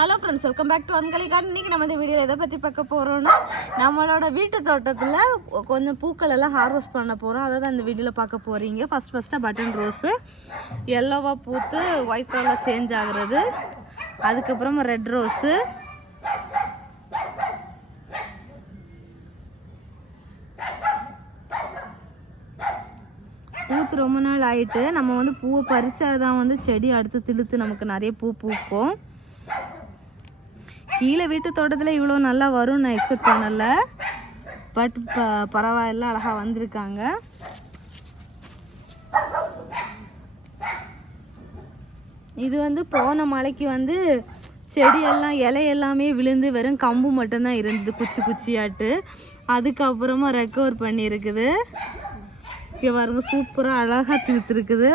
Hello friends, welcome back to அன்கலி garden. இன்றைக்கி நம்ம இந்த வீடியோவில் எதை பற்றி பார்க்க போகிறோன்னா, நம்மளோட வீட்டு தோட்டத்தில் கொஞ்சம் பூக்கள் எல்லாம் ஹார்வெஸ்ட் பண்ண போகிறோம். அதை தான் இந்த வீடியோவில் பார்க்க போகிறீங்க. ஃபஸ்ட்டாக பட்டன் ரோஸு எல்லோவாக பூத்து ஒயிட் கலரில் சேஞ்ச் ஆகுறது. அதுக்கப்புறமா ரெட் ரோஸு, பூத்து ரொம்ப நாள் ஆகிட்டு நம்ம வந்து பூவை பறித்தா தான் வந்து செடி அடுத்து திழுத்து நமக்கு நிறைய பூ பூக்கும். கீழே வீட்டு தோட்டத்தில் இவ்வளோ நல்லா வரும்னு நான் எக்ஸ்பெக்ட் பண்ணலை. பட் பரவாயில்ல, அழகாக வந்திருக்காங்க. இது வந்து போன மழைக்கு வந்து செடியெல்லாம் இலை எல்லாமே விழுந்து வெறும் கம்பு மட்டும்தான் இருந்தது, குச்சி குச்சியாட்டு. அதுக்கப்புறமா ரெக்கவர் பண்ணியிருக்குது. இங்கே பாருங்க, சூப்பராக அழகாக திருத்துருக்குது.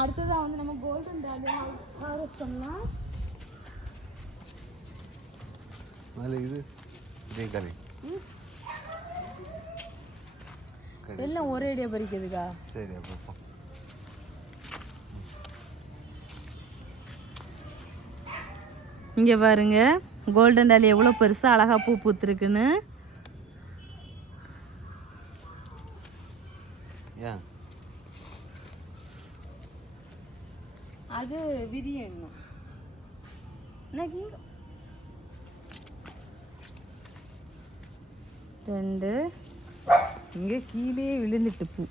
அடுத்ததாக வந்து நம்ம கோல்டன் டாலியா ஹார்வெஸ்ட் பண்ணலாம். எல்லாம் ஒரே அடியா பறிக்குதுக்கா. சரி, அப்போ இங்கே பாருங்க, கோல்டன் டாலியா எவ்வளோ பெருசாக அழகாக பூ பூத்துருக்குன்னு. அது விரியணும். ரெண்டு இங்கே கீழே விழுந்துட்டு பூ.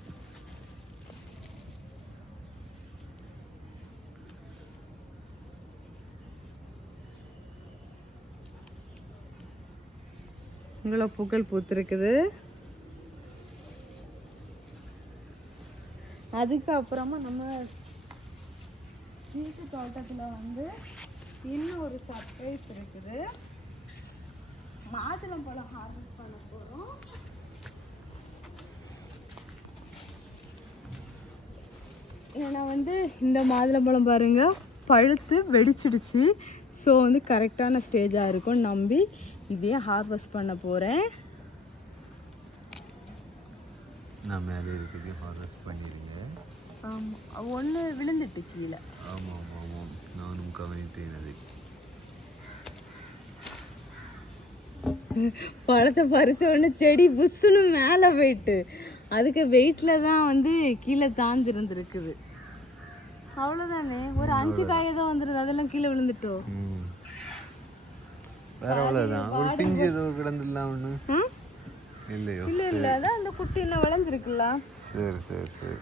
இவ்வளோ பூக்கள் பூத்துருக்குது. அதுக்கப்புறமா நம்ம வீட்டு தோட்டத்தில் வந்து இன்னும் ஒரு சர்ப்ரைஸ் இருக்குது. மாதுளம் பழம் ஹார்வெஸ்ட் பண்ண போகிறோம். ஏன்னா வந்து இந்த மாதுளம்பழம் பாருங்க பழுத்து வெடிச்சிடுச்சு. ஸோ வந்து கரெக்டான ஸ்டேஜாக இருக்கும்னு நம்பி இதே ஹார்வெஸ்ட் பண்ண போகிறேன். நான் மேலே இருக்குது ஹார்வெஸ்ட் பண்ணிடுங்க. ஆமாம், ஒன்று விழுந்துட்டு கீழே. ஆமாம் ஆமாம், நானும் கவனித்தேன். அது பழத்தை பறிச்ச உடனே செடி புஷ்ஷுன்னு மேலே போயிட்டு அதுக்கு வெயிட்டில் தான் வந்து கீழே தாழ்ந்துருந்துருக்குது. அவ்வளோதானே, ஒரு 5 காயை தான் வந்துடுது, அதெல்லாம் கீழே விழுந்துட்டோம். வேற அவ்வளோதான், ஒரு பிஞ்சு ஏதோ கிடந்துடலாம் ஒன்று இல்லையோ? இல்லை இல்லை, அதான் அந்த குட்டி என்ன விளைஞ்சிருக்குல்ல. சரி சரி சரி.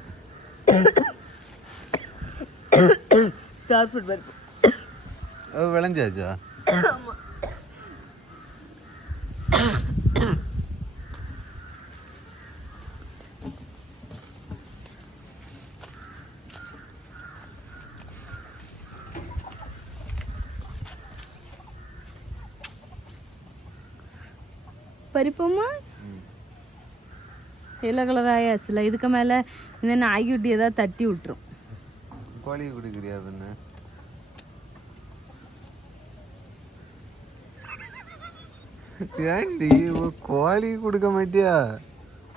ஸ்டார் ஃப்ரூட் பருப்பு அது விளைஞ்சாச்சா? ஆமாம். பறிப்போமா? எல்லோ கலர் ஆயாச்சுல. இதுக்கு மேலே இந்த நாய்க்குட்டி ஏதாவது தட்டி விட்டுரும். கோழி குடிக்கிறியா? பின்ன ஏன்டி கோழி கொடுக்க மாட்டியா?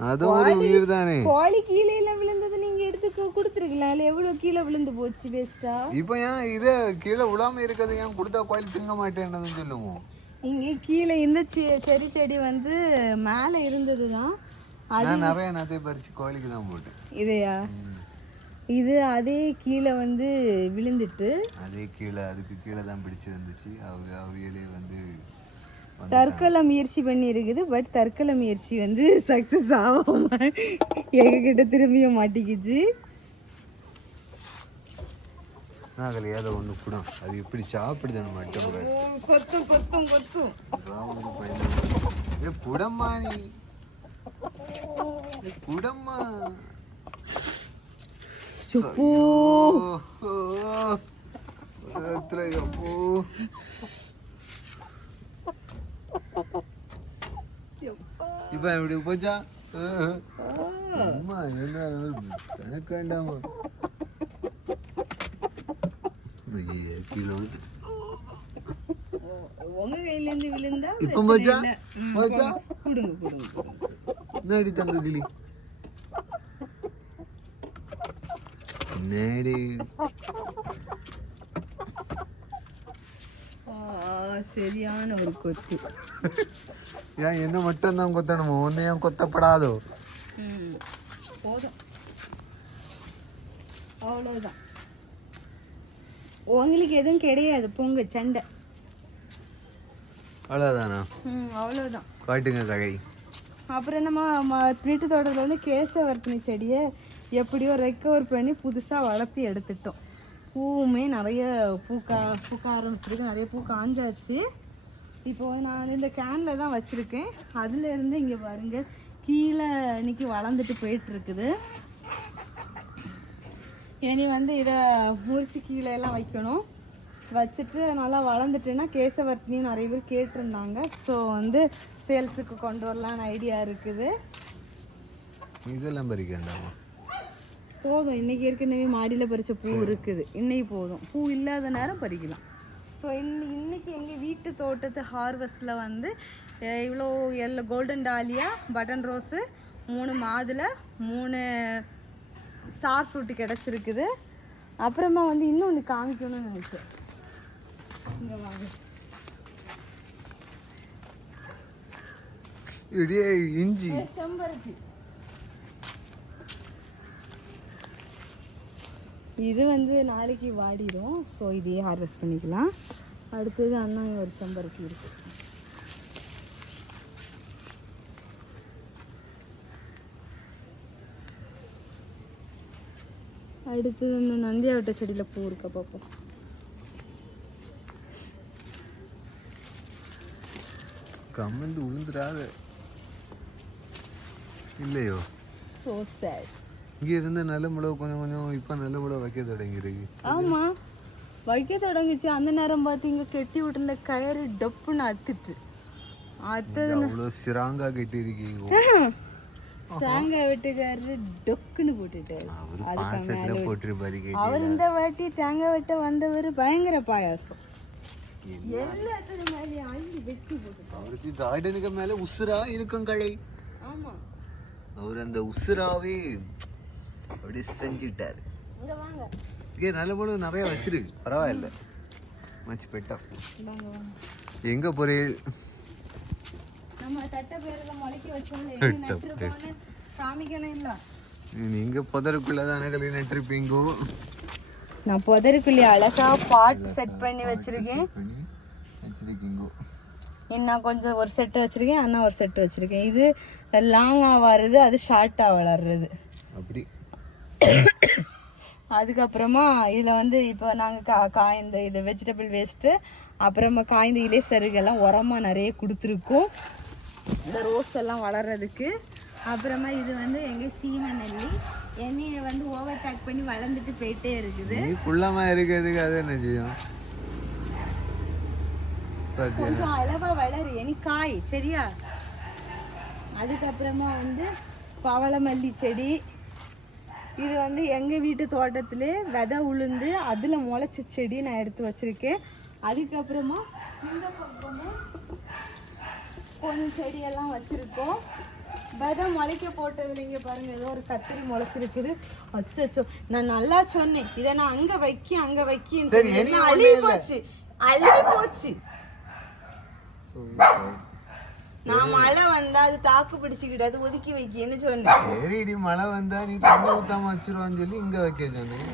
அது ஒரு உயிர் தானே. கோழி கீழே எல்லாம் விழுந்தது நீங்க எடுத்து கொடுத்துருக்கலாம். இல்லை எவ்வளோ கீழே விழுந்து போச்சு வேஸ்டா. இப்போ ஏன் இதை கீழே விழாம இருக்கிறது ஏன் கொடுத்தா கோழி திங்க மாட்டேன்னு சொல்லுவோம். இங்கே கீழே இந்த செடி வந்து மேலே இருந்தது தான். அது நிறைய நத்தை பறிச்சு கோழிக்கு தான் போட்டேன். இதையா? இது அதே கீழே வந்து விழுந்துட்டு அதே கீழே அதுக்கு கீழே தான் பிடிச்சி வந்துச்சு. அவையிலே வந்து தற்கொலை முயற்சி பண்ணி இருக்குது. பட் தற்கொலை முயற்சி வந்து சக்ஸஸ் ஆகாம எங்ககிட்ட திரும்பிய மாட்டிக்கிச்சு. நாங்கள் ஏதோ ஒன்று கூட அது எப்படி சாப்பிடுதானு மட்டும் கொத்தும் கொத்தும் கொத்தும். குடம்மா, நீ குடம்மா. இப்ப எப்படி போச்சா? அம்மா என்ன எனக்கு வேண்டாமா? கீழே விழுந்துட்டு உங்க கையில இருந்து விழுந்தா இப்போ போச்சா? போச்சா? குடுங்க குடுங்க குடுங்க. நேடி தங்க கிளி நேடி சரியான ஒரு கொத்து. ஏன் என்ன மட்டும் தான் கொத்தணுமோ, ஒன்னு ஏன் கொத்தப்படாதோ? போதும், அவ்வளோதான். உங்களுக்கு எதுவும் கிடையாது, பொங்க சண்டை. அவ்வளோதானா? அவ்வளோதான். காட்டுங்க கதை. அப்புறம் நம்ம வீட்டு தோட்டத்தில் வந்து கேசவர்த்தினி செடியை எப்படியோ ரெக்கவர் பண்ணி புதுசாக வளர்த்து எடுத்துட்டோம். பூவுமே நிறைய பூக்க ஆரம்பிச்சிருக்கு, நிறைய பூ காஞ்சாச்சு. இப்போ வந்து நான் வந்து இந்த கேனில் தான் வச்சுருக்கேன். அதுலேருந்து இங்கே பாருங்கள் கீழே இன்னைக்கு வளர்ந்துட்டு போயிட்டுருக்குது. இனி வந்து இதை முறிச்சு கீழே எல்லாம் வைக்கணும். வச்சுட்டு நல்லா வளர்ந்துட்டுன்னா கேசவர்த்தினியும் நிறைய பேர் கேட்டிருந்தாங்க. ஸோ வந்து சேல்ஸுக்கு கொண்டு வரலான்னு ஐடியா இருக்குது. இதெல்லாம் பறிக்கண்டாமா? போதும், இன்றைக்கி ஏற்கனவே மாடியில் பறித்த பூ இருக்குது, இன்னைக்கு போதும். பூ இல்லாத நேரம் பறிக்கலாம். ஸோ இன்னைக்கு எங்கள் வீட்டு தோட்டத்து ஹார்வெஸ்ட்டில் வந்து இவ்வளோ yellow golden dahlia, button rose, 3 மாதுளை, 3 ஸ்டார் ஃப்ரூட்டு கிடச்சிருக்குது. அப்புறமா வந்து இன்னும் ஒன்று காமிக்கணும்னு நினச்சேன். இங்கே வாங்க, இஞ்சி செம்பருத்தி. இது வந்து நாளைக்கு வாடிடும். ஸோ இதையே ஹார்வெஸ்ட் பண்ணிக்கலாம். அடுத்தது அண்ணாங்க ஒரு செம்பருத்தி இருக்கு. அடுத்தது இந்த நந்தியாவட்ட செடியில் பூ இருக்கா பார்ப்போம். கம்மந்து உளுந்துடாத இல்லையோ? So sad. இங்கே இருந்த நல்ல மிளகு கொஞ்சம் கொஞ்சம் இப்போ நல்ல மிளகு வைக்க தொடங்கிருக்கு. ஆமாம், வைக்க தொடங்குச்சு. அந்த நேரம் பார்த்து இங்கே கெட்டி விட்டுருந்த கயிறு டப்புன்னு அத்துட்டு அவ்வளோ சிராங்கா கட்டி இருக்கீங்க. தேங்காய் வெட்டுக்காரரு டொக்குன்னு போட்டுட்டாரு. அவர் இந்த வாட்டி தேங்காய் வெட்ட வந்தவர் பயங்கர பாயாசம். எல்லாத்துக்கு மேலேயும் அள்ளி வெட்டி போட்டு அவருக்கு கார்டனுக்கு மேலே உசுரா இருக்கும் கலை. ஆமாம், அவர் அந்த உசுராவே அப்படி செஞ்சுட்டாரு. இங்கே வாங்க, இங்கே நல்ல மிளகு நிறைய வச்சிருக்கு, பரவாயில்ல. மச்சு பெட்டா எங்க போறீங்க? நம்ம தட்டை பேரில் முளைக்க வச்சோம்ல, நட்டுருப்போன்னு காமிக்கணும். இல்லை, நீங்க புதருக்குள்ளதானே களி நட்டுருப்பீங்கோ. நான் புதருக்குள்ளே அழகா பாட் செட் பண்ணி வச்சிருக்கேன். இன்னும் கொஞ்சம் ஒரு செட்டு வச்சிருக்கேன், அண்ணா ஒரு செட்டு வச்சிருக்கேன். இது லாங்காக வருது, அது ஷார்ட்டாக வளர்றது அப்படி. அதுக்கப்புறமா இதில் வந்து இப்போ நாங்கள் காய்ந்த இது வெஜிடபிள் வேஸ்ட்டு, அப்புறமா காய்ந்த இலை சருகெல்லாம் உரமாக நிறைய கொடுத்துருக்கோம் இந்த ரோஸ் எல்லாம் வளர்கிறதுக்கு. அப்புறமா இது வந்து எங்கள் சீமை நெல்லி எண்ணெயை வந்து ஓவர் டேக் பண்ணி வளர்ந்துட்டு போயிட்டே இருக்குது. குள்ளமாக இருக்கிறதுக்கு அது என்ன செய்யும்? கொஞ்சம் அளவா வளரு இனி காய், சரியா? அதுக்கப்புறமா வந்து பவளமல்லி செடி. இது வந்து எங்கள் வீட்டு தோட்டத்திலே விதை உளுந்து அதில் முளைச்ச செடி நான் எடுத்து வச்சுருக்கேன். அதுக்கப்புறமா இந்த பக்கமும் கொஞ்சம் செடியெல்லாம் வச்சுருக்கோம். விதை முளைக்க போட்டதில் இங்கே பாருங்கள், ஏதோ ஒரு கத்திரி முளைச்சிருக்குது. அச்சோ, நான் நல்லா சொன்னேன் இதை நான் அங்கே வைக்கேன் அழுகி போச்சு. நான் மழை வந்தா அது தாக்கு பிடிச்சிக்கிட்டாது ஒதுக்கி வைக்கன்னு சொன்னேன். சரிடி, மழை வந்தா நீ தண்ணி ஊத்தாம வச்சிருவான்னு சொல்லி இங்க வைக்க சொன்னேன்.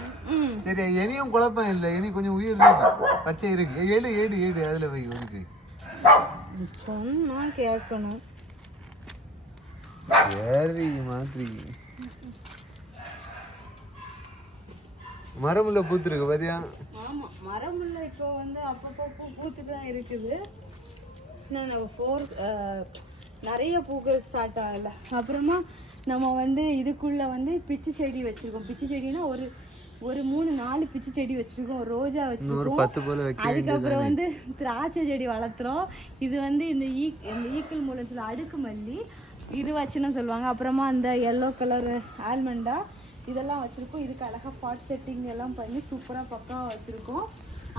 சரி, இனியும் குழப்பம் இல்லை, இனி கொஞ்சம் உயிர் இருக்கு, பச்சை இருக்கு. ஏடு அதுல வை, ஒதுக்கி சொன்னா கேட்கணும். சரி மாதிரி மரமுள்ள பூத்துருக்கு பாத்தியா? ஆமா, மரமுள்ள இப்போ வந்து அப்பப்போ பூத்துட்டு தான் இருக்குது. நிறைய பூக்கள் ஸ்டார்ட் ஆகலை. அப்புறமா நம்ம வந்து இதுக்குள்ளே வந்து பிச்சு செடி வச்சுருக்கோம். பிச்சு செடினா ஒரு 3-4 பிச்சு செடி வச்சுருக்கோம், ரோஜா வச்சுருக்கோம். அதுக்கப்புறம் வந்து திராட்சை செடி வளர்த்துறோம். இது வந்து இந்த ஈக்கள் மூலத்தில் அடுக்கு மல்லி இது வச்சுன்னு சொல்லுவாங்க. அப்புறமா அந்த எல்லோ கலர் ஆல்மண்டா இதெல்லாம் வச்சுருக்கோம். இதுக்கு அழகாக பாட் செட்டிங் எல்லாம் பண்ணி சூப்பராக பக்காவாக வச்சுருக்கோம்.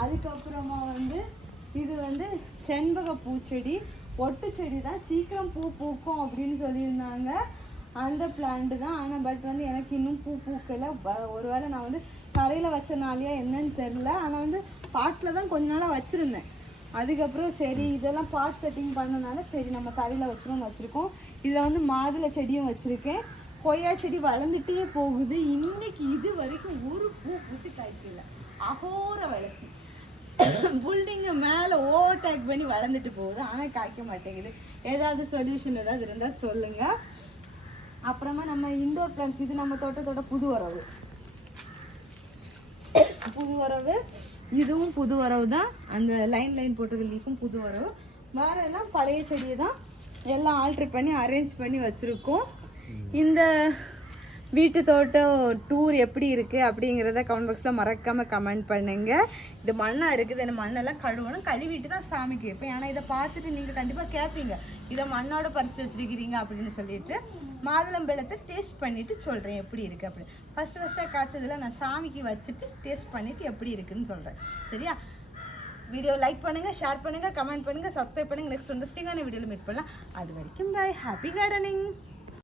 அதுக்கப்புறமா வந்து இது வந்து செண்பக பூச்செடி, ஒட்டு செடி தான், சீக்கிரம் பூ பூக்கும் அப்படின்னு சொல்லியிருந்தாங்க. அந்த பிளான்ட்டு தான். ஆனால் பட் வந்து எனக்கு இன்னும் பூ பூக்கலை. ஒருவேளை நான் வந்து தரையில் வச்சனாலையா என்னன்னு தெரில. ஆனால் வந்து பாட்டில் தான் கொஞ்ச நாளாக வச்சுருந்தேன். அதுக்கப்புறம் சரி இதெல்லாம் பாட் செட்டிங் பண்ணனால சரி நம்ம தலையில் வச்சிரும்னு வச்சுருக்கோம். இதில் வந்து மாதுளை செடியும் வச்சுருக்கேன். கொய்யா செடி வளர்ந்துட்டே போகுது. இன்னைக்கு இது வரைக்கும் ஒரு பூ பூத்து காய்க்கல. அகோர வளர்ச்சி பில்டிங்கை மேலே ஓவர்டேக் பண்ணி வளர்ந்துட்டு போகுது, ஆனால் காய்க்க மாட்டேங்குது. ஏதாவது சொல்யூஷன் ஏதாவது இருந்தால் சொல்லுங்கள். அப்புறமா நம்ம இண்டோர் பிளான்ஸ், இது நம்ம தோட்டத்தோட புது வரவு. இதுவும் புது வரவு தான். அந்த லைன் போட்டிருக்க லீஃபும் புது வரவு. வேற எல்லாம் பழைய செடியை தான் எல்லாம் ஆல்ட்ரு பண்ணி அரேஞ்ச் பண்ணி வச்சுருக்கோம். இந்த வீட்டு தோட்டம் டூர் எப்படி இருக்குது அப்படிங்கிறத கமெண்ட் பாக்ஸில் மறக்காமல் கமெண்ட் பண்ணுங்கள். இது மண்ணாக இருக்குது, இந்த மண்ணெல்லாம் கழுவணும், கழுவிட்டு தான் சாமிக்கு வைப்பேன். ஆனால் இதை பார்த்துட்டு நீங்கள் கண்டிப்பாக கேட்பீங்க, இதை மண்ணோட பறித்து வச்சுருக்கிறீங்க அப்படின்னு சொல்லிட்டு. மாதுளம்பழத்தை டேஸ்ட் பண்ணிவிட்டு சொல்கிறேன் எப்படி இருக்குது அப்படின்னு. ஃபஸ்ட்டாக காய்ச்சதில் நான் சாமிக்கு வச்சுட்டு டேஸ்ட் பண்ணிவிட்டு எப்படி இருக்குதுன்னு சொல்கிறேன். சரியா? வீடியோ லைக் பண்ணுங்கள், ஷேர் பண்ணுங்கள், கமெண்ட் பண்ணுங்கள், சப்ஸ்கிரைப் பண்ணுங்கள். நெக்ஸ்ட் இன்ட்ரெஸ்டிங்கான வீடியோவில் மீட் பண்ணலாம். அது வரைக்கும் பாய். Happy gardening.